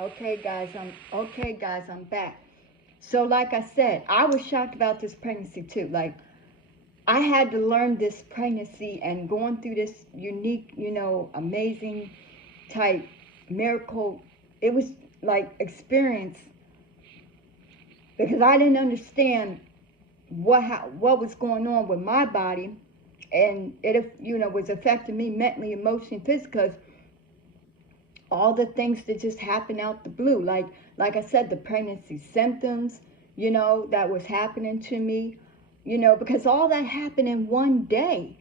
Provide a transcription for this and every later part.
Okay, guys, I'm back. So, like I said, I was shocked about this pregnancy too. Like, I had to learn this pregnancy and going through this unique, amazing type miracle. It was like experience because I didn't understand what was going on with my body, and it was affecting me mentally, emotionally, physically. 'Cause all the things that just happened out the blue, like I said, the pregnancy symptoms, that was happening to me, because all that happened in one day,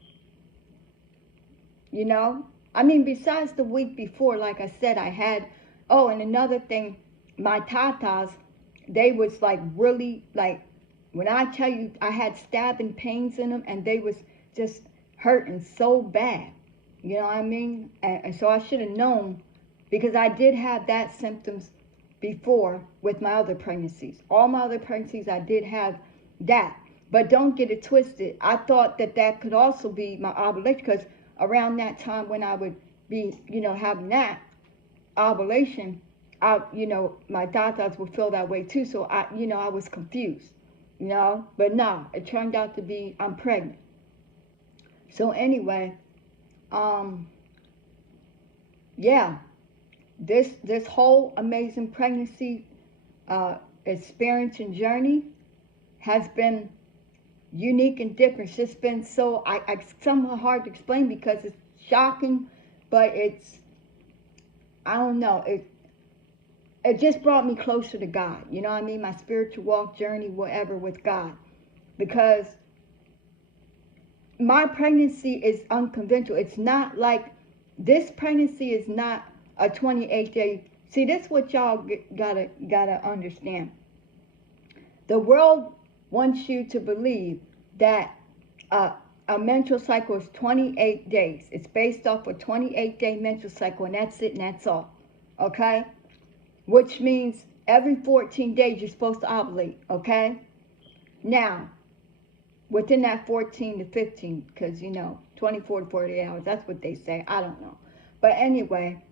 you know. I mean, besides the week before, like I said, I had. Oh, and another thing, my tatas, they was like really like, when I tell you, I had stabbing pains in them, and they was just hurting so bad. You know what I mean? And so I should have known, because I did have that symptoms before with my other pregnancies. All my other pregnancies, I did have that. But don't get it twisted. I thought that that could also be my ovulation, because around that time when I would be, having that ovulation, my doctors would feel that way too. So I was confused, But no, it turned out to be I'm pregnant. So anyway, um, yeah, this whole amazing pregnancy experience and journey has been unique and different. It's just been so somehow hard to explain because it's shocking, but I don't know. It just brought me closer to God. You know what I mean? My spiritual walk journey, whatever, with God, because my pregnancy is unconventional. It's not like this pregnancy is not a 28-day. See, this is what y'all gotta understand. The world wants you to believe that uh, a menstrual cycle is 28 days. It's based off a 28-day menstrual cycle, and that's it, and that's all. Okay? Which means every 14 days you're supposed to ovulate. Okay? Now, within that 14 to 15, because 24 to 48 hours, that's what they say. I don't know. But anyway,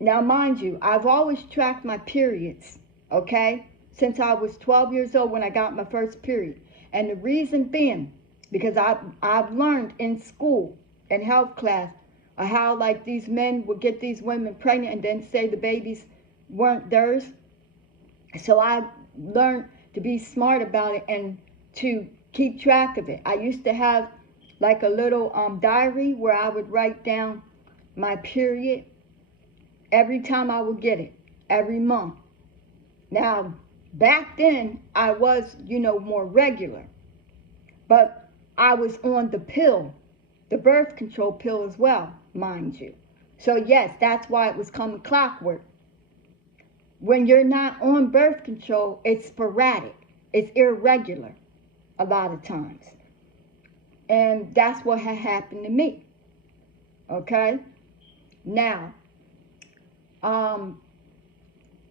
now mind you, I've always tracked my periods, okay, since I was 12 years old when I got my first period. And the reason being, because I've learned in school, in health class, how like these men would get these women pregnant and then say the babies weren't theirs. So I learned to be smart about it and to keep track of it. I used to have like a little diary where I would write down my period every time I would get it, every month. Now, back then, I was, more regular, but I was on the pill, the birth control pill as well, mind you. So, yes, that's why it was coming clockwork. When you're not on birth control, it's sporadic, it's irregular a lot of times. And that's what had happened to me. Okay? Now, um,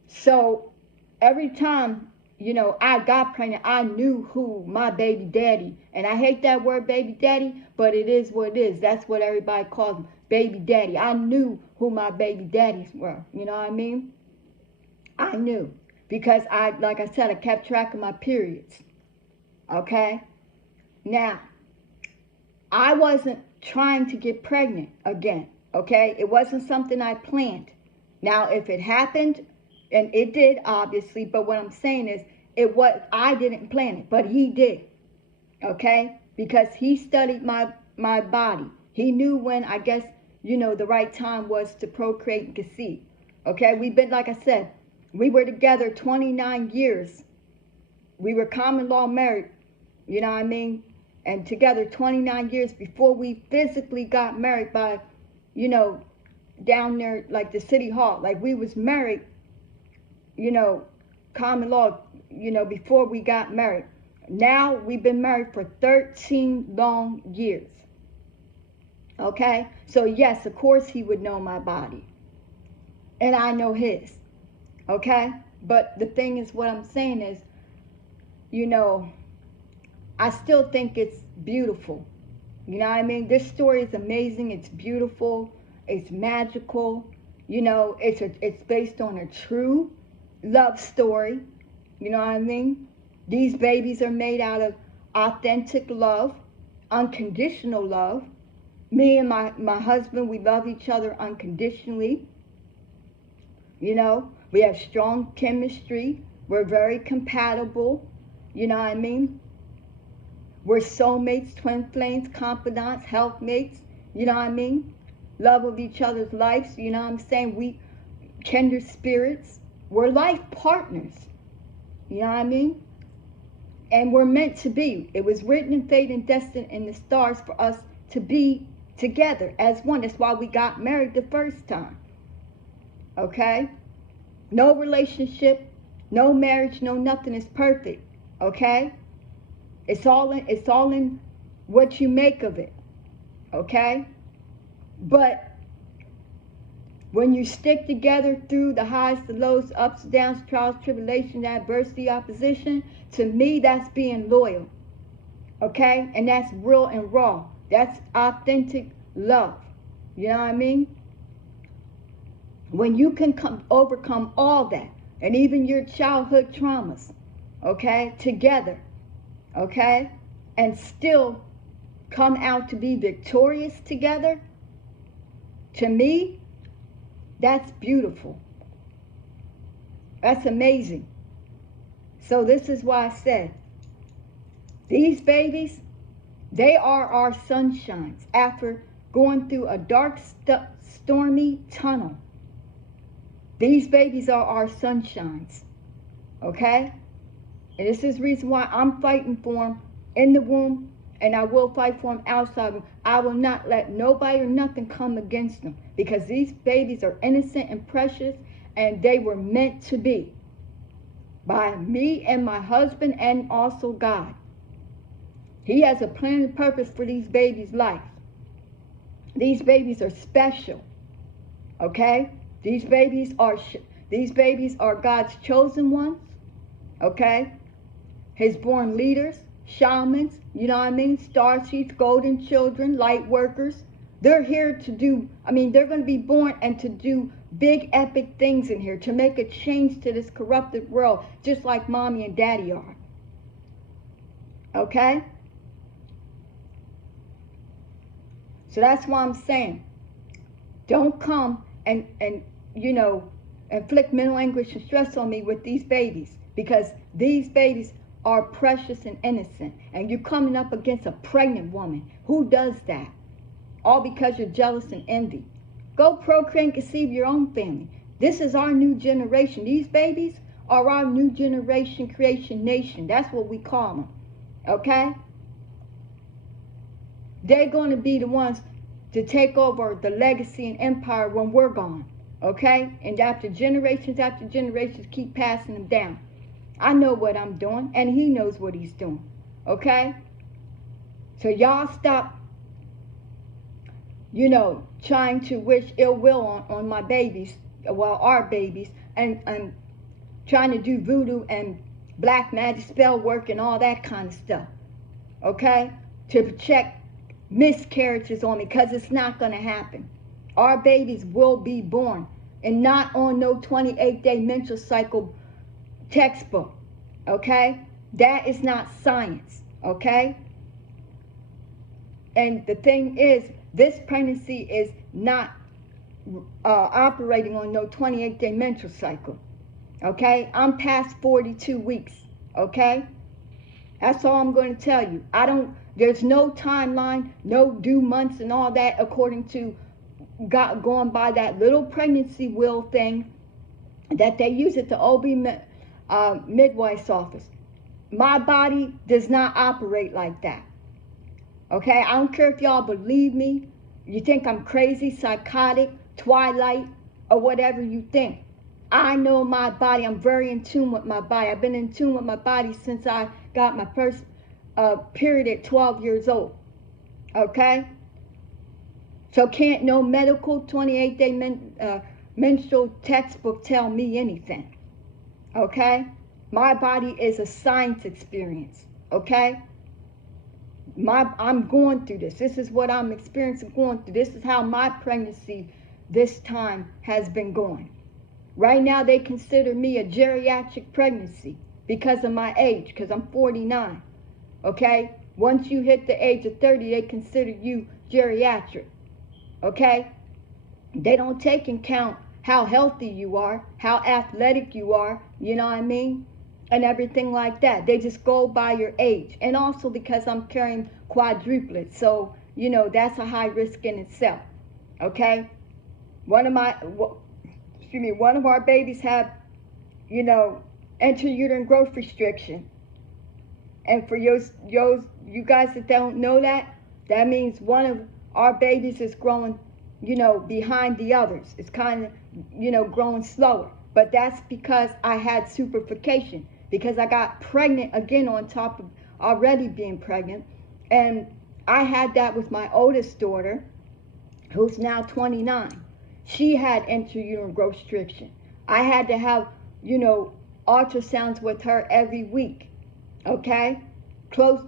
so every time, I got pregnant, I knew who my baby daddy, and I hate that word baby daddy, but it is what it is. That's what everybody calls him, baby daddy. I knew who my baby daddies were. You know what I mean? I knew because like I said, I kept track of my periods. Okay? Now, I wasn't trying to get pregnant again. Okay? It wasn't something I planned. Now, if it happened, and it did obviously, but what I'm saying is I didn't plan it, but he did. Okay? Because he studied my body. He knew when, I guess, the right time was to procreate and conceive. Okay? We've been, like I said, we were together 29 years. We were common law married, you know what I mean? And together 29 years before we physically got married by, down there like the city hall. Like we was married, you know, common law, before we got married. Now we've been married for 13 long years. Okay? So yes, of course he would know my body. And I know his. Okay? But the thing is, what I'm saying is, I still think it's beautiful. You know what I mean? This story is amazing. It's beautiful. It's magical. You know, it's based on a true love story. You know what I mean? These babies are made out of authentic love, unconditional love. Me and my husband, we love each other unconditionally. You know, we have strong chemistry. We're very compatible. You know what I mean? We're soulmates, twin flames, confidants, helpmates. You know what I mean? Love of each other's lives. You know what I'm saying? We kindred spirits. We're life partners. You know what I mean? And we're meant to be. It was written in fate and destined in the stars for us to be together as one. That's why we got married the first time. Okay? No relationship, no marriage, no nothing is perfect. Okay? It's all in what you make of it. Okay? But when you stick together through the highs, the lows, ups, downs, trials, tribulations, adversity, opposition, to me, that's being loyal. Okay? And that's real and raw. That's authentic love. You know what I mean? When you can overcome all that, and even your childhood traumas, okay, together, okay, and still come out to be victorious together, to me, that's beautiful. That's amazing. So this is why I said, these babies, they are our sunshines after going through a dark, stormy tunnel. These babies are our sunshines, okay? And this is the reason why I'm fighting for them in the womb, and I will fight for them outside. I will not let nobody or nothing come against them, because these babies are innocent and precious, and they were meant to be by me and my husband, and also God. He has a plan and purpose for these babies' life. These babies are special, okay? These babies are God's chosen ones, okay? His born leaders, shamans, you know what I mean? Starseeds, golden children, light workers. They're here to do, they're going to be born and to do big epic things in here, to make a change to this corrupted world, just like mommy and daddy are. Okay? So that's why I'm saying, don't come and inflict mental anguish and stress on me with these babies, because these babies are precious and innocent, and you're coming up against a pregnant woman. Who does that? All because you're jealous and envy. Go procreate and conceive your own family. This is our new generation. These babies are our new generation creation nation. That's what we call them. Okay? They're going to be the ones to take over the legacy and empire when we're gone. Okay? And after generations keep passing them down. I know what I'm doing, and he knows what he's doing. Okay? So y'all stop, trying to wish ill will on my babies, well, our babies, and trying to do voodoo and black magic spell work and all that kind of stuff. Okay? To project miscarriages on me, because it's not going to happen. Our babies will be born, and not on no 28-day menstrual cycle textbook. Okay? That is not science. Okay? And the thing is, this pregnancy is not operating on no 28-day menstrual cycle. Okay? I'm past 42 weeks. Okay? That's all I'm going to tell you. There's no timeline, no due months and all that, according to going by that little pregnancy wheel thing that they use at the OB midwife's office. My body does not operate like that. Okay? I don't care if y'all believe me. You think I'm crazy, psychotic, Twilight, or whatever you think. I know my body. I'm very in tune with my body. I've been in tune with my body since I got my first period at 12 years old. Okay? So can't no medical 28-day menstrual textbook tell me anything. Okay? My body is a science experience. Okay? I'm going through this. This is what I'm experiencing, going through. This is how my pregnancy this time has been going. Right now, they consider me a geriatric pregnancy because of my age, because I'm 49. Okay? Once you hit the age of 30, they consider you geriatric. Okay? They don't take into account how healthy you are, how athletic you are, you know what I mean? And everything like that. They just go by your age. And also because I'm carrying quadruplets. So, you know, that's a high risk in itself. Okay? One of our babies have, you know, intrauterine growth restriction. And for you guys that don't know that, that means one of our babies is growing, you know, behind the others. It's kind of, you know, growing slower. But that's because I had superfication, because I got pregnant again on top of already being pregnant. And I had that with my oldest daughter, who's now 29. She had intrauterine growth restriction. I had to have, you know, ultrasounds with her every week. Okay?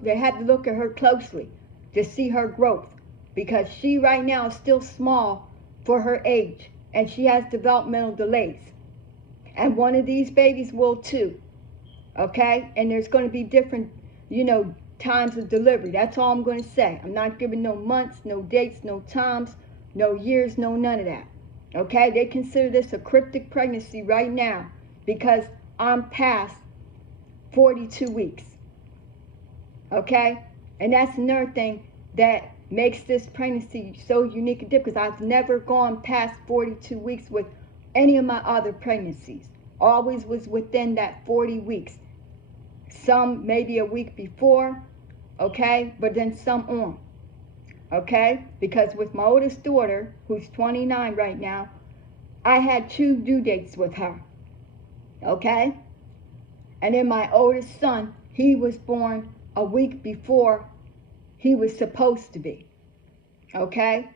They had to look at her closely to see her growth, because she right now is still small for her age, and she has developmental delays. And one of these babies will too. Okay? And there's going to be different, you know, times of delivery. That's all I'm going to say. I'm not giving no months, no dates, no times, no years, no none of that. Okay? They consider this a cryptic pregnancy right now because I'm past 42 weeks. Okay? And that's another thing that makes this pregnancy so unique and different, because I've never gone past 42 weeks with any of my other pregnancies. Always was within that 40 weeks. Some maybe a week before, okay? But then some on, okay? Because with my oldest daughter, who's 29 right now, I had 2 due dates with her, okay? And then my oldest son, he was born a week before he was supposed to be, okay?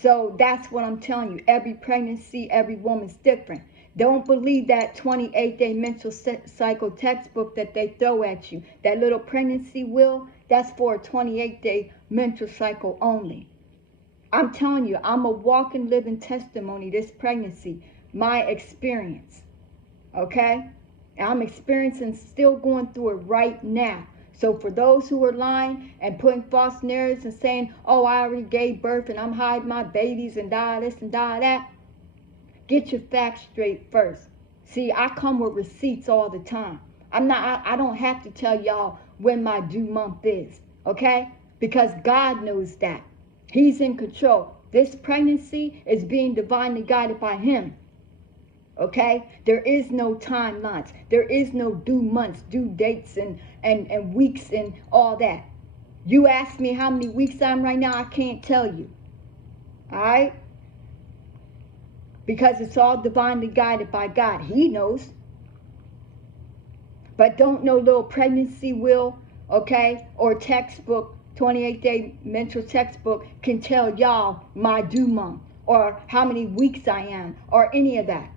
So that's what I'm telling you. Every pregnancy, every woman's different. Don't believe that 28-day menstrual cycle textbook that they throw at you. That little pregnancy wheel, that's for a 28-day menstrual cycle only. I'm telling you, I'm a walking, living testimony, this pregnancy, my experience, okay? And I'm experiencing, still going through it right now. So for those who are lying and putting false narratives and saying, oh, I already gave birth and I'm hiding my babies and die this and die that, get your facts straight first. See, I come with receipts all the time. I don't have to tell y'all when my due month is, okay? Because God knows that. He's in control. This pregnancy is being divinely guided by Him. Okay? There is no timelines. There is no due months, due dates, and weeks and all that. You ask me how many weeks I'm right now, I can't tell you. Alright? Because it's all divinely guided by God. He knows. But don't no little pregnancy wheel, okay, or textbook, 28-day menstrual textbook can tell y'all my due month or how many weeks I am or any of that.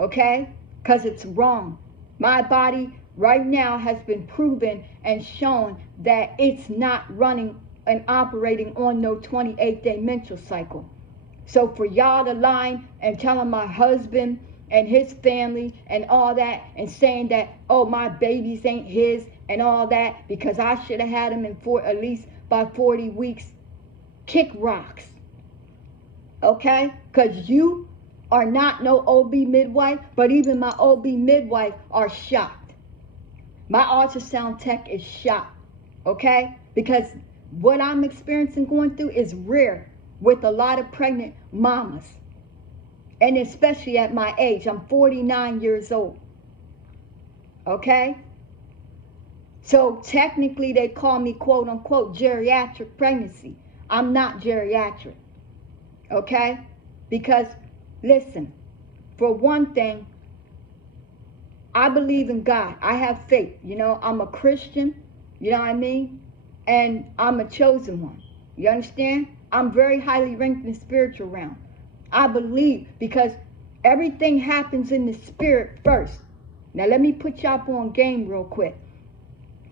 Okay? Because it's wrong. My body right now has been proven and shown that it's not running and operating on no 28-day menstrual cycle. So for y'all to lie and telling my husband and his family and all that and saying that, oh, my babies ain't his and all that because I should have had him at least by 40 weeks, kick rocks. Okay? Because you are not no OB midwife, but even my OB midwife are shocked. My ultrasound tech is shocked, okay? Because what I'm experiencing going through is rare with a lot of pregnant mamas. And especially at my age, I'm 49 years old, okay? So technically they call me quote unquote geriatric pregnancy. I'm not geriatric, okay? Because listen, for one thing, I believe in God. I have faith. You know, I'm a Christian. You know what I mean? And I'm a chosen one. You understand? I'm very highly ranked in the spiritual realm. I believe because everything happens in the spirit first. Now let me put y'all on game real quick.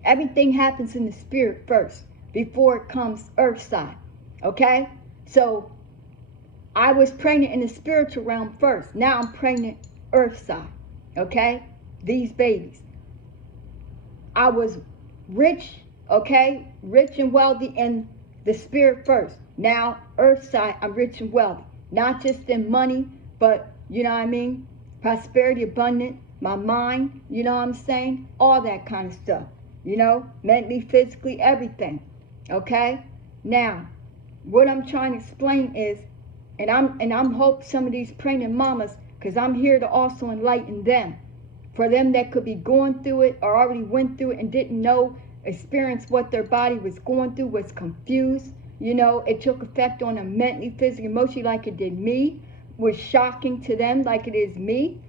Everything happens in the spirit first before it comes earth side. Okay? So I was pregnant in the spiritual realm first. Now I'm pregnant earth side. Okay? These babies. I was rich, okay? Rich and wealthy in the spirit first. Now, earth side, I'm rich and wealthy. Not just in money, but, you know what I mean? Prosperity, abundant, my mind, you know what I'm saying? All that kind of stuff. You know? Mentally, physically, everything. Okay? Now, what I'm trying to explain is, and I'm hope some of these pregnant mamas, because I'm here to also enlighten them. For them that could be going through it or already went through it and didn't know, experience what their body was going through, was confused. You know, it took effect on them mentally, physically, emotionally like it did me. Was shocking to them like it is me.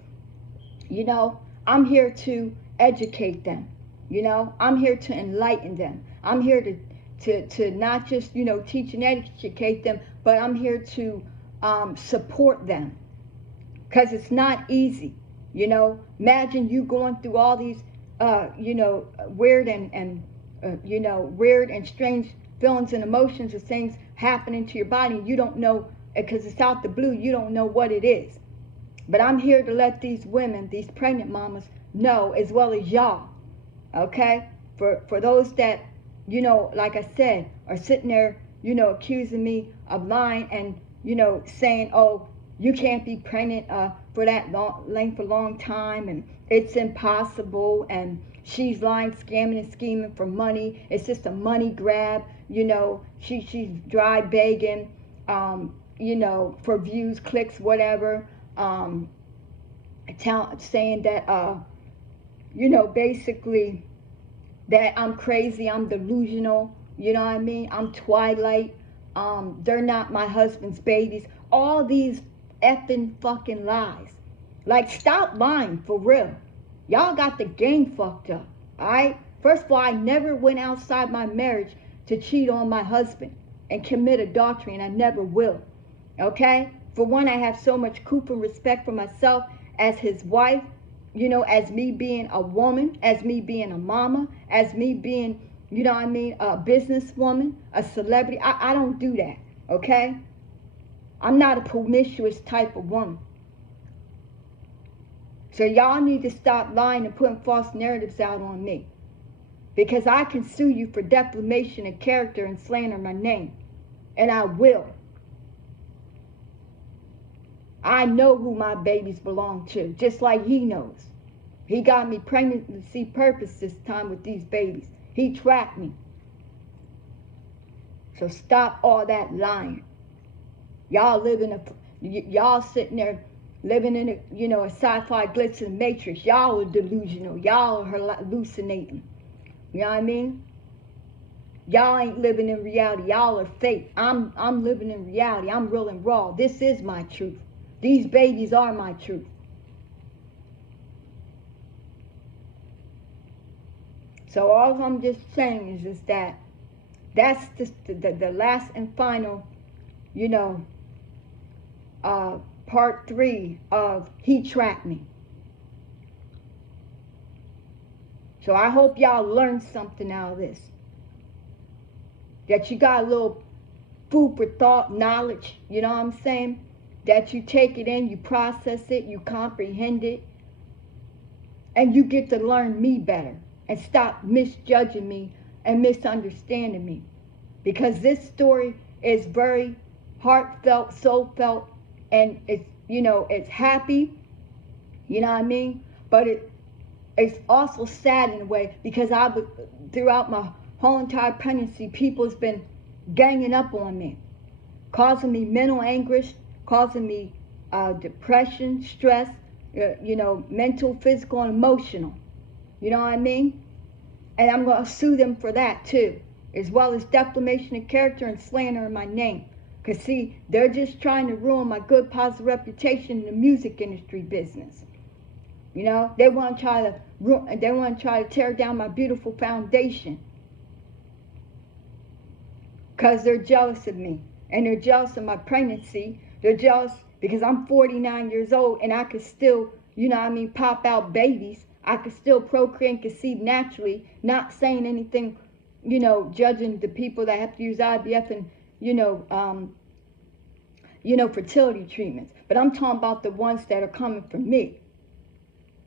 You know, I'm here to educate them. You know, I'm here to enlighten them. I'm here to not just, you know, teach and educate them, but I'm here to support them. Because it's not easy. You know, imagine you going through all these, you know, weird and you know, weird and strange feelings and emotions of things happening to your body. And you don't know, because it's out the blue, you don't know what it is. But I'm here to let these women, these pregnant mamas, know, as well as y'all. Okay? For those that, you know, like I said, are sitting there, you know, accusing me of lying and, you know, saying, oh, you can't be pregnant for that length of long time, and it's impossible, and she's lying, scamming and scheming for money. It's just a money grab, you know. She's dry begging, you know, for views, clicks, whatever. Saying that, you know, basically that I'm crazy, I'm delusional, you know what I mean? I'm Twilight. They're not my husband's babies. All these effing fucking lies. Like, stop lying, for real. Y'all got the game fucked up, alright? First of all, I never went outside my marriage to cheat on my husband and commit adultery, and I never will, okay? For one, I have so much coup and respect for myself as his wife, you know, as me being a woman, as me being a mama, as me being, you know what I mean, a businesswoman, a celebrity. I don't do that, okay? I'm not a promiscuous type of woman. So y'all need to stop lying and putting false narratives out on me. Because I can sue you for defamation of character and slander my name. And I will. I know who my babies belong to, just like he knows. He got me pregnancy purpose this time with these babies. He tracked me. So stop all that lying. Y'all y'all sitting there living in a, you know, a sci-fi glitz and matrix. Y'all are delusional. Y'all are hallucinating. You know what I mean? Y'all ain't living in reality. Y'all are fake. I'm living in reality. I'm real and raw. This is my truth. These babies are my truth. So all I'm just saying is that that's just the last and final, you know, part 3 of He Tracked Me. So I hope y'all learned something out of this. That you got a little food for thought, knowledge, you know what I'm saying? That you take it in, you process it, you comprehend it, and you get to learn me better and stop misjudging me and misunderstanding me. Because this story is very heartfelt, soul-felt, and it's, you know, it's happy, you know what I mean? But it's also sad in a way, because throughout my whole entire pregnancy, people's been ganging up on me, causing me mental anguish, causing me depression, stress, you know, mental, physical, and emotional. You know what I mean? And I'm going to sue them for that too, as well as defamation of character and slander in my name. Because see, they're just trying to ruin my good, positive reputation in the music industry business. You know, they want to try to tear down my beautiful foundation. Because they're jealous of me. And they're jealous of my pregnancy. They're jealous because I'm 49 years old and I could still, you know what I mean, pop out babies. I could still procreate and conceive naturally, not saying anything, you know, judging the people that have to use IVF and, you know, fertility treatments. But I'm talking about the ones that are coming from me.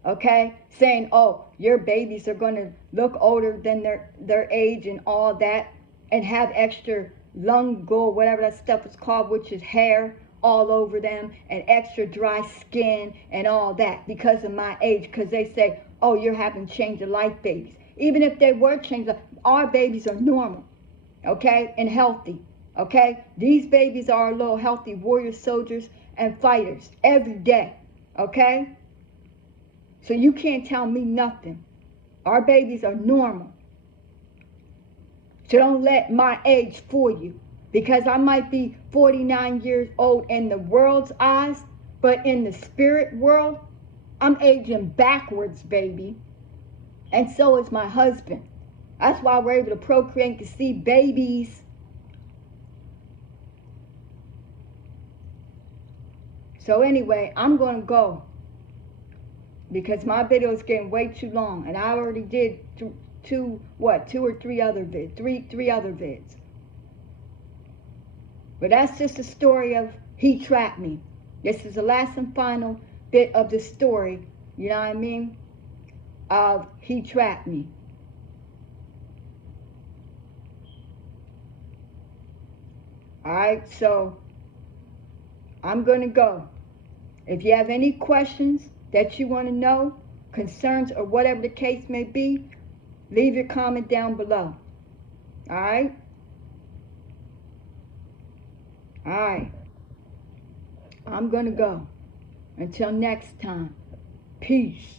Okay? Saying, oh, your babies are going to look older than their age and all that, and have extra lungo, whatever that stuff is called, which is hair all over them, and extra dry skin and all that because of my age. Because they say, oh, you're having change of life babies. Even if they were change of life, our babies are normal, okay, and healthy. Okay? These babies are little healthy warrior soldiers and fighters every day. Okay? So you can't tell me nothing. Our babies are normal. So don't let my age fool you. Because I might be 49 years old in the world's eyes, but in the spirit world, I'm aging backwards, baby. And so is my husband. That's why we're able to procreate, to see babies. So anyway, I'm going to go. Because my video is getting way too long. And I already did two or three other vids. Three other vids. But that's just the story of he trapped me. This is the last and final bit of the story, you know what I mean, of he trapped me. Alright, so I'm going to go. If you have any questions that you want to know, concerns, or whatever the case may be, leave your comment down below. Alright? Alright. I'm going to go. Until next time. Peace.